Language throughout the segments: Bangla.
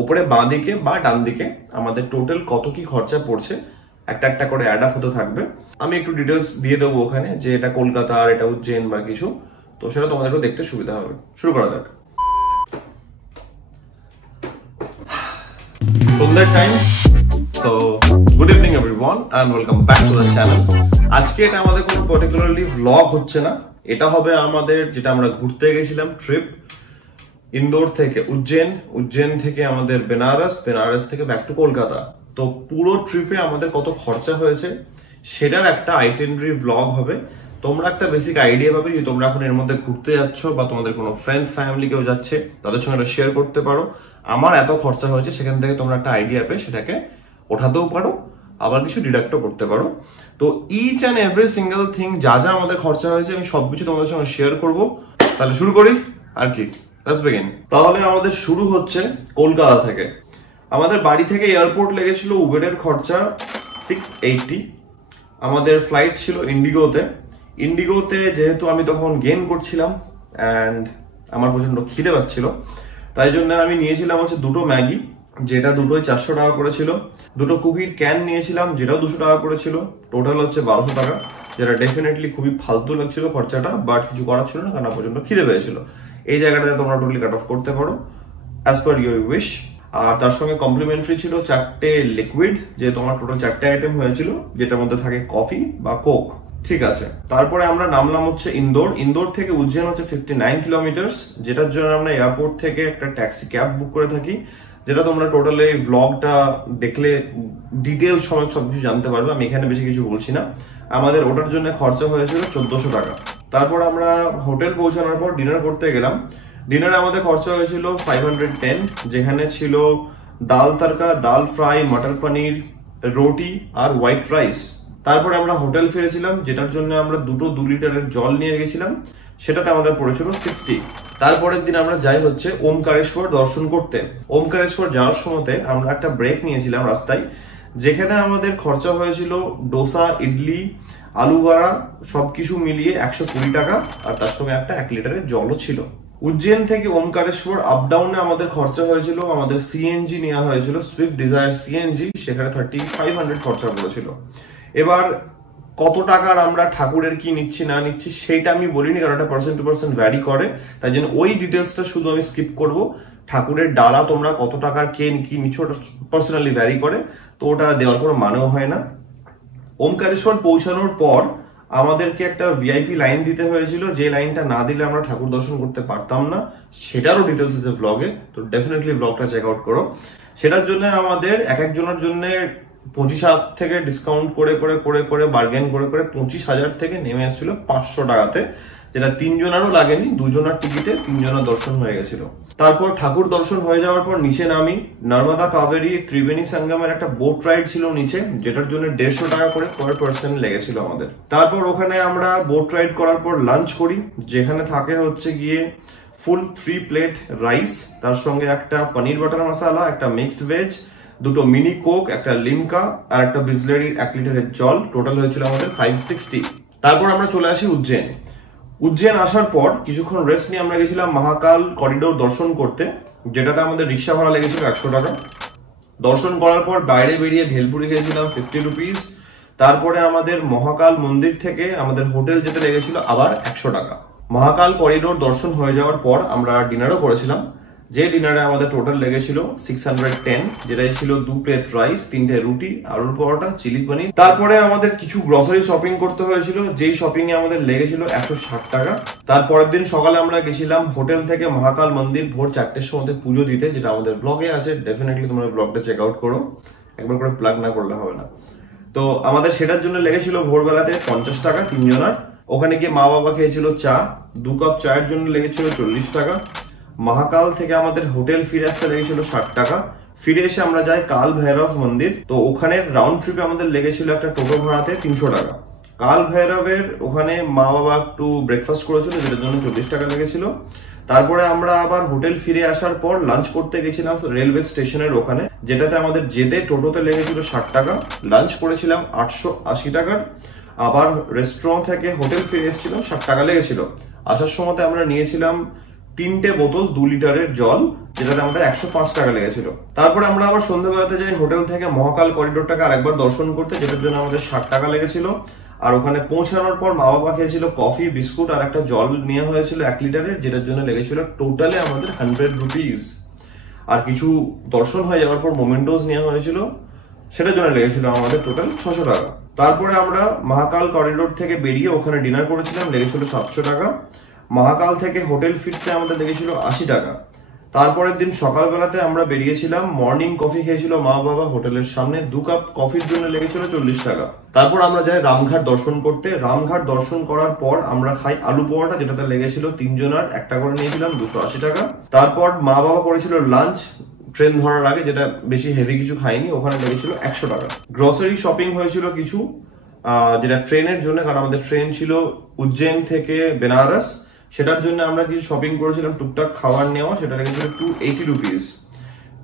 ওপরে বাঁ দিকে বা ডান দিকে আমাদের টোটাল কত কি খরচা পড়ছে একটা একটা করে অ্যাড আপ হতে থাকবে। আমি একটু ডিটেলস দিয়ে দেবো ওখানে যে এটা কলকাতা আর এটা উজ্জৈন বা কিছু, তো সেটা তোমাদেরকে দেখতে সুবিধা হবে। শুরু করা যাক। সন্ধ্যার টাইম, তো good evening everyone and welcome back to the channel. আজকে এটা আমাদের কোনো পার্টিকুলারলি ভ্লগ হচ্ছে না, এটা হবে আমাদের যেটা আমরা ঘুরতে গেছিলাম ট্রিপ ইন্দোর থেকে উজ্জৈন, উজ্জৈন থেকে আমাদের বেনারস, বেনারস থেকে ব্যাক টু কলকাতা। তো পুরো ট্রিপে আমাদের কত খরচা হয়েছে সেটার একটা আইটেনারি ভ্লগ হবে। তোমরা একটা বেসিক আইডিয়া পাবে যে তোমরা এখন এর মধ্যে ঘুরতে যাচ্ছ বা তোমাদের কোনো ফ্রেন্ড ফ্যামিলি কেউ যাচ্ছে তাদের সঙ্গে এটা শেয়ার করতে পারো। আমার এত খরচা হয়েছে সেখান থেকে তোমরা একটা আইডিয়া পেয়ে সেটাকে ওঠাতেও পারো, আবার কিছু ডিডাক্টও করতে পারো। তো each and every single thing যা যা আমাদের খরচা হয়েছে আমি সবকিছু তোমাদের সঙ্গে শেয়ার করব। তাহলে শুরু করি আর কি, লেটস বিগিন। তাহলে আমাদের শুরু হচ্ছে কলকাতা থেকে। আমাদের বাড়ি থেকে এয়ারপোর্ট লেগেছিল উবেরের খরচা 680। আমাদের ফ্লাইট ছিল ইন্ডিগোতে। ইন্ডিগোতে যেহেতু আমি তখন গেম করছিলাম অ্যান্ড আমার প্রচন্ড খিদে পাচ্ছিল, তাই জন্য আমি নিয়েছিলাম হচ্ছে দুটো ম্যাগি, যেটা দুটোই 400 টাকা করেছিল। দুটো কুকির ক্যান নিয়েছিলাম, যেটাও 200 টাকা করেছিল। টোটাল হচ্ছে 1200 টাকা, যেটা ডেফিনেটলি খুবই ফালতু লাগছিল খরচাটা, বাট কিছু করার ছিল না কারণ প্রচন্ড খিদে পেয়েছিল। এই জায়গাটাতে তোমরা টোটালি কাট অফ করতে পারো অ্যাজ পার ইউর উইশ। আর তার সঙ্গে কমপ্লিমেন্টারি ছিল 4টে লিকুইড, যে তোমার টোটাল 4টে আইটেম হয়েছিল, যেটার মধ্যে থাকে কফি বা কোক। ঠিক আছে, তারপরে আমরা নামলাম হচ্ছে ইন্দোর। ইন্দোর থেকে উজ্জৈন হচ্ছে 59 কিলোমিটার্স, যেটার জন্য আমরা এয়ারপোর্ট থেকে একটা ট্যাক্সি ক্যাব বুক করে থাকি, যেটা তোমরা টোটাল এই ভ্লগটা দেখলে ডিটেল সময় সবকিছু জানতে পারবে। আমি এখানে বেশি কিছু বলছি না। আমাদের ওটার জন্য খরচা হয়েছিল 1400 টাকা। তারপর আমরা হোটেল পৌঁছানোর পর ডিনার করতে গেলাম। ডিনারে আমাদের খরচা হয়েছিল 510, যেখানে ছিল ডাল তড়কা, ডাল ফ্রাই, মটর পনির, রুটি আর হোয়াইট রাইস। তারপরে আমরা হোটেল ফিরেছিলাম, যেটার জন্য আমরা দুটো 2 লিটারের জল নিয়ে গেছিলাম, সেটাতে আমাদের পড়েছিল 60। তারপরের দিন আমরা যাই হচ্ছে ওমকারেশ্বর দর্শন করতে। ওমকারেশ্বর যাওয়ার সময়তে আমরা একটা ব্রেক নিয়েছিলাম রাস্তায়, যেখানে আমাদের খরচা হয়েছিল ডোসা, ইডলি, আলু বড়া সবকিছু মিলিয়ে 120 টাকা, আর তার সঙ্গে একটা 1 লিটারের জলও ছিল। উজ্জৈন থেকে ওমকারেশ্বর আপ ডাউনে আমাদের খরচা হয়েছিল, আমাদের সিএনজি নেওয়া হয়েছিল, সুইফট ডিজায়ার সিএনজি, সেখানে 3500 খরচা পড়েছিল। এবার কত টাকার আমরা ঠাকুরের কি নিচ্ছি না নিচ্ছি সেইটা আমি বলিনি, কারণ এটা পার্সন টু পার্সন ভ্যারি করে, তাই জন্য ওই ডিটেলসটা শুধু আমি স্কিপ করব। ঠাকুরের ডালা তোমরা কত টাকার কে কি নিচ্ছ ওটা পার্সোনালি ভ্যারি করে, তো ওটা দেওয়ার কোনো মানেও হয় না। ওমকারেশ্বর পৌঁছানোর পর আমাদেরকে একটা ভিআইপি লাইন দিতে হয়েছিল, যে লাইনটা না দিলে আমরা ঠাকুর দর্শন করতে পারতাম না। সেটারও ডিটেলস আছে ভ্লগে, তো ডেফিনেটলি ভ্লগটা চেক আউট করো। সেটার জন্য আমাদের এক একজনের জন্য 25,000 থেকে ডিসকাউন্ট করে করে করে করে বার্গেন করে করে 25,000 থেকে নেমে এসেছিল 500 টাকাতে, যেটা 3 জনেরও লাগেনি, 2 জনের টিকিটে 3 জনের দর্শন হয়ে গেছিল। তারপর ঠাকুর দর্শন হয়ে যাওয়ার পর নিচে নামি। নর্মদা কাবেরী ত্রিবেণী সঙ্গমের একটা বোট রাইড ছিল নিচে, যেটার জন্য 150 টাকা করে পার পার্সন লেগেছিল আমাদের। তারপর ওখানে আমরা বোট রাইড করার পর লাঞ্চ করি, যেখানে থাকে হচ্ছে গিয়ে ফুল 3 প্লেট রাইস, তার সঙ্গে একটা পনির বাটার মশলা, একটা মিক্সড ভেজ, দুটো মিনি কোক, একটা লিমকা আর একটা বিসলেরির 1 লিটারের জল। টোটাল হয়েছিল আমাদের 560। তারপর আমরা চলে আসি উজ্জৈন। উজ্জৈন আসার পর কিছুক্ষণ রেস্ট নিয়ে আমরা গেছিলাম মহাকাল করিডোর দর্শন করতে, যেটাতে আমাদের রিক্সা ভাড়া লেগেছিল 100 টাকা। দর্শন করার পর বাইরে বেরিয়ে ভেলপুরি খেয়েছিলাম 50 রুপিস। তারপরে আমাদের মহাকাল মন্দির থেকে আমাদের হোটেল যেতে লেগেছিল আবার 100 টাকা। মহাকাল করিডোর দর্শন হয়ে যাওয়ার পর আমরা ডিনারও করেছিলাম, যে ডিনারে আমাদের টোটাল লেগেছিল 610, যেটাই ছিল 2 প্লেট রাইস, 3টে রুটি, আলুর পরোটা, চিলি পনির। তারপরে আমাদের কিছু গ্রসারি শপিং করতে হয়েছিল, যেই শপিং এ আমাদের লেগেছিল 160 টাকা। তারপরের দিন সকালে আমরা গেছিলাম হোটেল থেকে মহাকাল মন্দির ভোর 4টের সময় পুজো দিতে, যেটা আমাদের ব্লগে আছে, ডেফিনেটলি তোমরা ব্লগটা চেক আউট করো, একবার করে প্লাগ না করলে হবে না। তো আমাদের সেটার জন্য লেগেছিল ভোরবেলাতে 50 টাকা 3 জনের। ওখানে গিয়ে মা বাবা খেয়েছিল চা, 2 কাপ চায়ের জন্য লেগেছিল 40 টাকা। মহাকাল থেকে আমাদের হোটেল ফিরে আসতে লেগেছিল 60 টাকা। ফিরে এসে আমরা যাই কাল ভৈরব মন্দির, তো ওখানে রাউন্ড ট্রিপে আমাদের লেগেছিল একটা টোটো ভাড়াতে 300 টাকা। কাল ভৈরবের ওখানে মা বাবা একটু ব্রেকফাস্ট করেছিল, যেটার জন্য 40 টাকা লেগেছিল। তারপরে আমরা আবার হোটেল ফিরে আসার পর লাঞ্চ করতে গেছিলাম রেলওয়ে স্টেশনের ওখানে, যেটাতে আমাদের যেতে টোটোতে লেগেছিল 60 টাকা, লাঞ্চ করেছিলাম 880 টাকার। আবার রেস্টুরেন্ট থেকে হোটেল ফিরে এসেছিলাম 60 টাকা লেগেছিল। আসার সময় আমরা নিয়েছিলাম 3টে বোতল 2 লিটারের জল, যেটাতে আমাদের 105 টাকা লেগেছিল। তারপরে আমরা আবার সন্ধ্যাবেলাতে যাই হোটেল থেকে মহাকাল করিডোরটাকে আরেকবার দর্শন করতে, যেটার জন্য আমাদের 60 টাকা লেগেছিল। আর ওখানে পৌঁছানোর পর মা বাবা খেয়েছিল কফি, বিস্কুট আর একটা জল নেওয়া হয়েছিল 1 লিটারের, যেটার জন্য লেগেছিল টোটালে আমাদের 100 রুপিস। আর কিছু দর্শন হয়ে যাওয়ার পর মোমেন্টোস নেওয়া হয়েছিল, সেটার জন্য লেগেছিল আমাদের টোটাল 600 টাকা। তারপরে আমরা মহাকাল করিডোর থেকে বেরিয়ে ওখানে ডিনার করেছিলাম, লেগেছিল 700 টাকা। মহাকাল থেকে হোটেল ফিরতে আমাদের লেগেছিল 80 টাকা। তারপরের দিন সকালবেলাতে আমরা বেরিয়েছিলাম, মর্নিং কফি খেয়েছিল মা বাবা হোটেলের সামনে, 2 কাপ কফির জন্য লেগেছিল 40 টাকা। তারপর আমরা যাই রামঘাট দর্শন করতে। রামঘাট দর্শন করার পর আমরা খাই আলু পোহাটা, যেটাতে লেগেছিল 3 জনের একটা করে নিয়েছিলাম 280 টাকা। তারপর মা বাবা করেছিল লাঞ্চ ট্রেন ধরার আগে, যেটা বেশি হেভি কিছু খাইনি, ওখানে লেগেছিল 100 টাকা। গ্রসারি শপিং হয়েছিল কিছু, যেটা ট্রেনের জন্য, কারণ আমাদের ট্রেন ছিল উজ্জৈন থেকে বেনারস, সেটার জন্য আমরা কিছু শপিং করেছিলাম টুকটাক খাবার নেওয়া, সেটা লেগেছিল 280 রুপিস।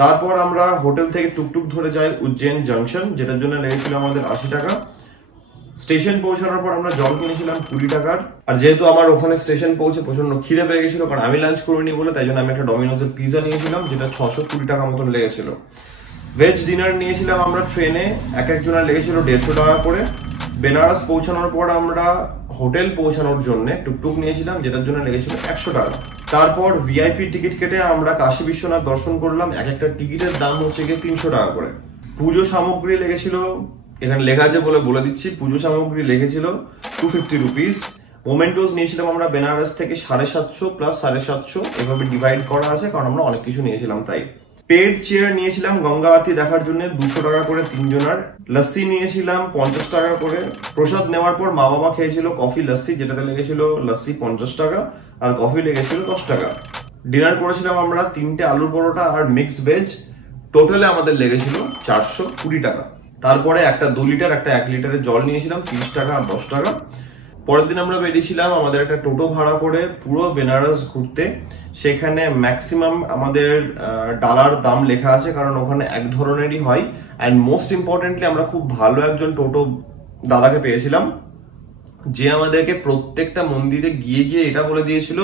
তারপর আমরা হোটেল থেকে টুকটুক ধরে যাই উজ্জৈন জাংশন, যেটার জন্য লেগেছিল আমাদের 80 টাকা। স্টেশন পৌঁছানোর পর আমরা জল কিনেছিলাম 20 টাকার। আর যেহেতু আমার ওখানে স্টেশন পৌঁছে প্রচন্ড খিদে পেয়ে গেছিল, কারণ আমি লাঞ্চ করিনি বলে, তাই জন্য আমি একটা ডমিনোজের পিজা নিয়েছিলাম, যেটা 620 টাকা মতন লেগেছিল। ভেজ ডিনার নিয়েছিলাম আমরা ট্রেনে, এক একজনের লেগেছিল 150 টাকা করে। বেনারস পৌঁছানোর পর আমরা হোটেল পৌঁছানোর জন্য টুকটুক নিয়েছিলাম, যেটার জন্য লেগেছিল 100 টাকা। তারপর ভিআইপি টিকিট কেটে আমরা কাশী বিশ্বনাথ দর্শন করলাম, এক একটা টিকিটের দাম হচ্ছে গিয়ে 300 টাকা করে। পুজো সামগ্রী লেগেছিল, এখানে লেখা আছে বলে দিচ্ছি, পুজো সামগ্রী লেগেছিল 250 রুপিস। মোমেন্টোস নিয়েছিলাম আমরা বেনারস থেকে 750 প্লাস 750, এভাবে ডিভাইড করা আছে, কারণ আমরা অনেক কিছু নিয়েছিলাম তাই। পেড চেয়ার নিয়েছিলাম গঙ্গা আরতি দেখার জন্য 200 টাকা করে 3 জনের। লস্যি নিয়েছিলাম 50 টাকা করে। প্রসাদ নেওয়ার পর মা বাবা খেয়েছিল কফি লস্যি, যেটাতে লেগেছিল লস্যি 50 টাকা আর কফি লেগেছিল 10 টাকা। ডিনার করেছিলাম আমরা 3টে আলুর পরোটা আর মিক্সড ভেজ, টোটালে আমাদের লেগেছিল 420 টাকা। তারপরে একটা 2 লিটার একটা 1 লিটারের জল নিয়েছিলাম 30 টাকা আর 10 টাকা। পরের দিন আমরা বেরিয়েছিলাম আমাদের একটা টোটো ভাড়া করে পুরো বেনারস ঘুরতে। সেখানে ম্যাক্সিমাম আমাদের ডালার দাম লেখা আছে, কারণ ওখানে এক ধরনেরই হয়। অ্যান্ড মোস্ট ইম্পর্টেন্টলি আমরা খুব ভালো একজন টোটো দাদাকে পেয়েছিলাম, যে আমাদেরকে প্রত্যেকটা মন্দিরে গিয়ে গিয়ে এটা বলে দিয়েছিল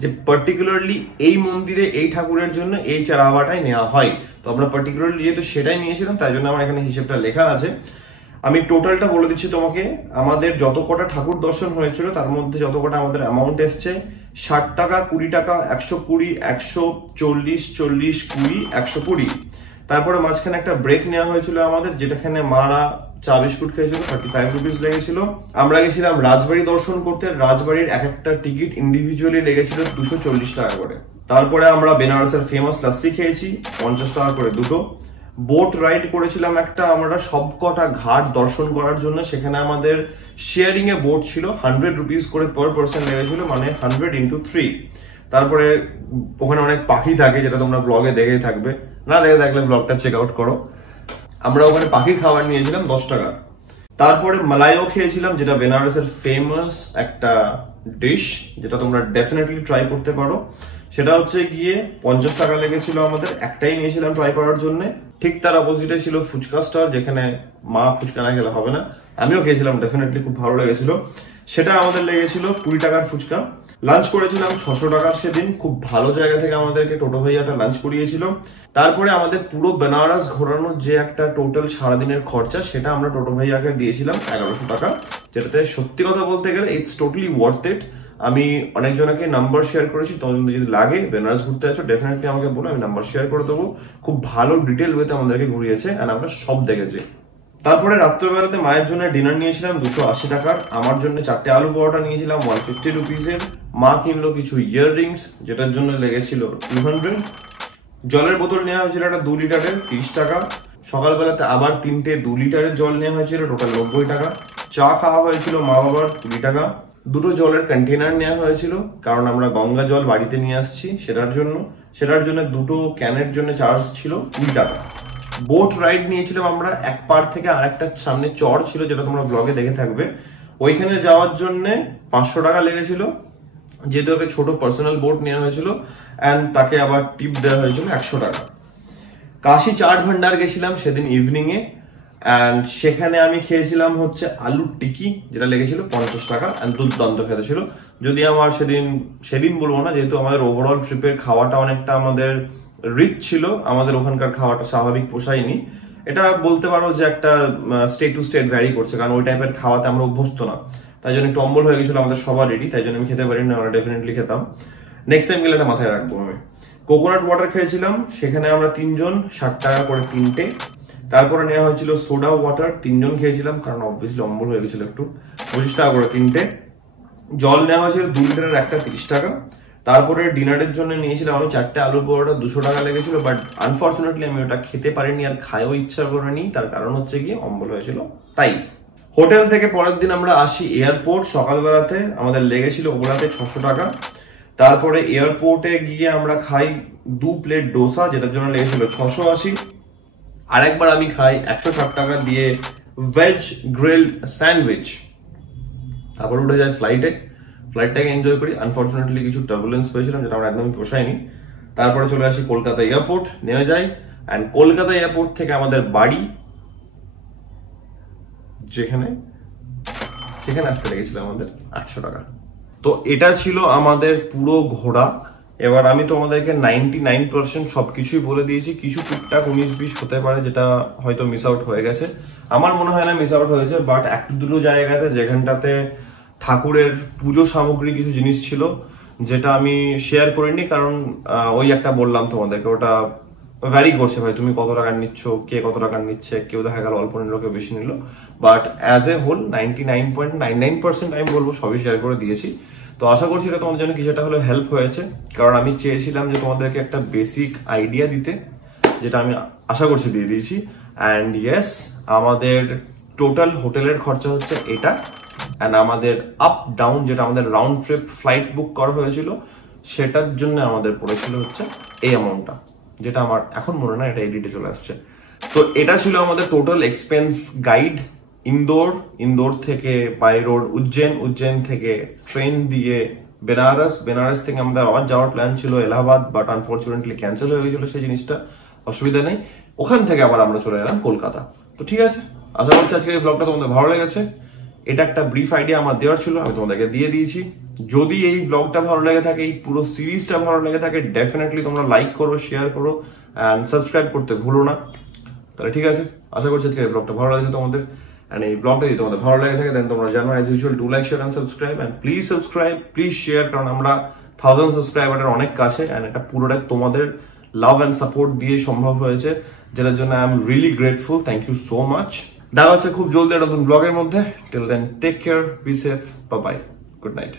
যে পার্টিকুলারলি এই মন্দিরে এই ঠাকুরের জন্য এই চারাওয়াটাই নেওয়া হয়। তো আমরা পার্টিকুলারলি যেহেতু সেটাই নিয়েছিলাম, তাই জন্য আমার এখানে হিসেবটা লেখা আছে। আমি টোটালটা বলে দিচ্ছি তোমাকে। আমাদের যত কটা ঠাকুর দর্শন হয়েছিল তার মধ্যে যত কটা আমাদের অ্যামাউন্ট এসছে 60 টাকা, 20 টাকা, 120, 140, 40, 20, 120। তারপরে মাঝখানে একটা ব্রেক নেওয়া হয়েছিল আমাদের, যেটাখানে মারা চা বিস্কুট খেয়েছিল, 35 রুপিস লেগেছিল। আমরা গেছিলাম রাজবাড়ি দর্শন করতে, রাজবাড়ির এক একটা টিকিট ইন্ডিভিজুয়ালি লেগেছিল 240 টাকা করে। তারপরে আমরা বেনারসের ফেমাস লস্যি খেয়েছি 50 টাকা করে দুটো। বোট রাইড করেছিলাম একটা আমরা সবকটা ঘাট দর্শন করার জন্য, সেখানে আমাদের শেয়ারিং এ বোট ছিল, 100 রুপিস করে পার পার্সন লেগেছিল, মানে 100 into 3। তারপরে ওখানে অনেক পাখি থাকে, যেটা তোমরা ব্লগে দেখেই থাকবে, না দেখে থাকলে ব্লগটা চেক আউট করো। আমরা ওখানে পাখির খাবার নিয়েছিলাম 10 টাকা। তারপরে মালাইও খেয়েছিলাম, যেটা বেনারসের ফেমাস একটা ডিশ, যেটা তোমরা ডেফিনেটলি ট্রাই করতে পারো। সেটা হচ্ছে গিয়ে 50 টাকা লেগেছিল আমাদের, একটাই নিয়েছিলাম ট্রাই করার জন্য। ঠিক তার অপোজিটে ছিল ফুচকা স্টল, যেখানে মা ফুচকা না খেলে হবে না, আমিও খেয়েছিলাম, ডেফিনেটলি খুব ভালো লেগেছিল। সেটা আমাদের লেগেছিল 20 টাকার ফুচকা। লাঞ্চ করেছিলাম 600 টাকার সেদিন, খুব ভালো জায়গা থেকে আমাদেরকে টোটো ভাইয়াটা লাঞ্চ করিয়েছিল। তারপরে আমাদের পুরো বেনারস ঘোরানোর যে একটা টোটাল সারাদিনের খরচা, সেটা আমরা টোটো ভাইয়াকে দিয়েছিলাম 1100 টাকা, যেটাতে সত্যি কথা বলতে গেলে ইটস টোটালি ওয়ার্থ ইট। আমি অনেকজনকে নাম্বার শেয়ার করেছি, তোমাদের যদি লাগে বেনারস ঘুরতে আছো ডেফিনেটলি আমাকে বলো, আমি নাম্বার শেয়ার করে দেবো। খুব ভালো ডিটেল ওয়েতে আমাদেরকে ঘুরিয়েছে, এন্ড আমরা সব দেখেছি। তারপরে রাত্রেবেলাতে মায়ের জন্য ডিনার নিয়েছিলাম 280 টাকার, আমার জন্য 4টে আলু পরোটা নিয়েছিলাম 150 রুপিসের। মা কিনলো কিছু ইয়াররিংস, যেটার জন্য লেগেছিল 200। জলের বোতল নেওয়া হয়েছিল একটা 2 লিটারের 30 টাকা। সকালবেলাতে আবার 3টে 2 লিটারের জল নেওয়া হয়েছিল, টোটাল 90 টাকা। চা খাওয়া হয়েছিল মা বাবার 20 টাকা। দুটো জলের কন্টেনার নেওয়া হয়েছিল, কারণ আমরা গঙ্গা জল বাড়িতে নিয়ে আসছি, সেটার জন্য দুটো ক্যানের জন্য চার্জ ছিল 20 টাকা। বোট রাইড নিয়েছিলাম আমরা, এক পার থেকে আরেকটা সামনে চর ছিল, যেটা তোমরা ব্লগে দেখে থাকবে। ওইখানে যাওয়ার জন্য 500 টাকা লেগেছিল, যেহেতু একটা ছোট পার্সোনাল বোট নেওয়া হয়েছিল, অ্যান্ড তাকে আবার টিপ দেওয়া হয়েছিল 100 টাকা। কাশী চাট ভান্ডার গেছিলাম সেদিন ইভিনিং এ, অ্যান্ড সেখানে আমি খেয়েছিলাম হচ্ছে আলুর টিকি, যেটা লেগেছিল 50 টাকা, অ্যান্ড দুর্দান্ত খেতে ছিল। যদি আমার সেদিন বলবো না, যেহেতু আমাদের ওভারঅল ট্রিপের খাওয়াটা অনেকটা আমাদের রিচ ছিল, আমাদের ওখানকার খাওয়াটা স্বাভাবিক পোষায়নি। এটা বলতে পারো যে একটা স্টেট টু স্টেট ভ্যারি করছে, কারণ ওই টাইপের খাওয়াতে আমরা অভ্যস্ত না, তাই জন্য একটু অম্বল হয়ে গেছিল আমাদের সবারই, তাই জন্য আমি খেতে পারিনি, আমরা ডেফিনেটলি খেতাম। নেক্সট টাইম গেলে এটা মাথায় রাখবো আমি। কোকোনাট ওয়াটার খেয়েছিলাম, সেখানে আমরা 3 জন 60 টাকা করে 3টে। তারপরে নেওয়া হয়েছিল সোডা ওয়াটার, 3 জন খেয়েছিলাম, কারণ অবভিয়াসলি অম্বল হয়ে গেছিল একটু, 25 টাকা করে 3টে। জল নেওয়া হয়েছিল 2 লিটারের একটা 30 টাকা। তারপরে ডিনারের জন্য নিয়েছিলাম আমি 4টে আলু পরোটা, 200 টাকা লেগেছিল, বাট আনফর্চুনেটলি আমি ওটা খেতে পারিনি আর খাইও ইচ্ছা করেনি, তার কারণ হচ্ছে গিয়ে অম্বল হয়েছিল তাই। হোটেল থেকে পরের দিন আমরা আসি এয়ারপোর্ট, সকালবেলাতে আমাদের লেগেছিল ওগুলাতে 600 টাকা। তারপরে এয়ারপোর্টে গিয়ে আমরা খাই 2 প্লেট ডোসা, যেটার জন্য লেগেছিল 680। আরেকবার আমি খাই 160 টাকা দিয়ে ভেজ গ্রিল স্যান্ডউইচ। তারপর উঠে যায় ফ্লাইটটাকে এনজয় করি। আনফর্চুনেটলি কিছু টার্বুলেন্স পেয়েছিলাম, যেটা আমরা একদমই পোষায়নি। তারপরে চলে আসি কলকাতা এয়ারপোর্ট, নেমে যাই, অ্যান্ড কলকাতা এয়ারপোর্ট থেকে আমাদের বাড়ি, সেখানে আসতে লেগেছিল আমাদের 800 টাকা। তো এটা ছিল আমাদের পুরো ঘোরা। এবার আমি তোমাদেরকে 99% সবকিছুই বলে দিয়েছি, কিছু টুকটাক 19-20 হতে পারে যেটা হয়তো মিস আউট হয়ে গেছে। আমার মনে হয় না মিস আউট হয়েছে, বাট একটু দুটো জায়গাতে যেখানটাতে ঠাকুরের পুজো সামগ্রী কিছু জিনিস ছিল যেটা আমি শেয়ার করিনি, কারণ ওই একটা বললাম তোমাদেরকে, ওটা ভ্যারি করছে ভাই, তুমি কত টাকার নিচ্ছ, কে কত টাকার নিচ্ছে, কেউ দেখা গেল অল্প নিল, কেউ বেশি নিল, বাট অ্যাজ এ হোল 99.99% আমি বলবো সবই শেয়ার করে দিয়েছি। তো আশা করছি এটা তোমাদের জন্য কিছুটা হলেও হেল্প হয়েছে, কারণ আমি চেয়েছিলাম যে তোমাদেরকে একটা বেসিক আইডিয়া দিতে, যেটা আমি আশা করছি দিয়ে দিয়েছি। অ্যান্ড ইয়েস, আমাদের টোটাল হোটেলের খরচা হচ্ছে এটা, অ্যান্ড আমাদের আপ ডাউন যেটা আমাদের রাউন্ড ট্রিপ ফ্লাইট বুক করা হয়েছিল, সেটার জন্য আমাদের পড়েছিল হচ্ছে এই অ্যামাউন্টটা, যেটা আমার এখন মনে না, এটা এডিটে চলে আসছে। তো এটা ছিল আমাদের টোটাল এক্সপেন্স গাইড। ইন্দোর থেকে বাই রোড উজ্জৈন থেকে ট্রেন দিয়ে বেনারস থেকে আমাদের আবার যাওয়ার প্ল্যান ছিল এলাহাবাদ, বাট আনফর্চুনেটলি ক্যান্সেল হয়ে গেছিল সেই জিনিসটা, অসুবিধা নেই। ওখান থেকে আবার আমরা চলে এলাম কলকাতা। তো ঠিক আছে, আশা করছি আজকে এই ব্লগটা তোমাদের ভালো লেগেছে। এটা একটা ব্রিফ আইডিয়া আমার দেওয়ার ছিল, আমি তোমাদেরকে দিয়ে দিয়েছি। যদি এই ব্লগটা ভালো লেগে থাকে, এই পুরো সিরিজটা ভালো লেগে থাকে, ডেফিনেটলি তোমরা লাইক করো, শেয়ার করো, অ্যান্ড সাবস্ক্রাইব করতে ভুলো না। তাহলে ঠিক আছে, আশা করছি আজকে এই ব্লগটা ভালো লাগছে তোমাদের। অ্যান্ড এই ব্লগটা যদি তোমাদের ভালো লেগে থাকে, দেন তোমরা জানো as usual do like, share and subscribe, and please subscribe, please share, কারণ আমরা 1000 সাবস্ক্রাইবারের অনেক কাছে, অ্যান্ড এটা পুরোটাই তোমাদের লাভ অ্যান্ড সাপোর্ট দিয়ে সম্ভব হয়েছে, যেটার জন্য I am really grateful. Thank you so much. দেখা হচ্ছে খুব জলদি একটা নতুন ব্লগের মধ্যে। Till then take care, be safe, bye, good night.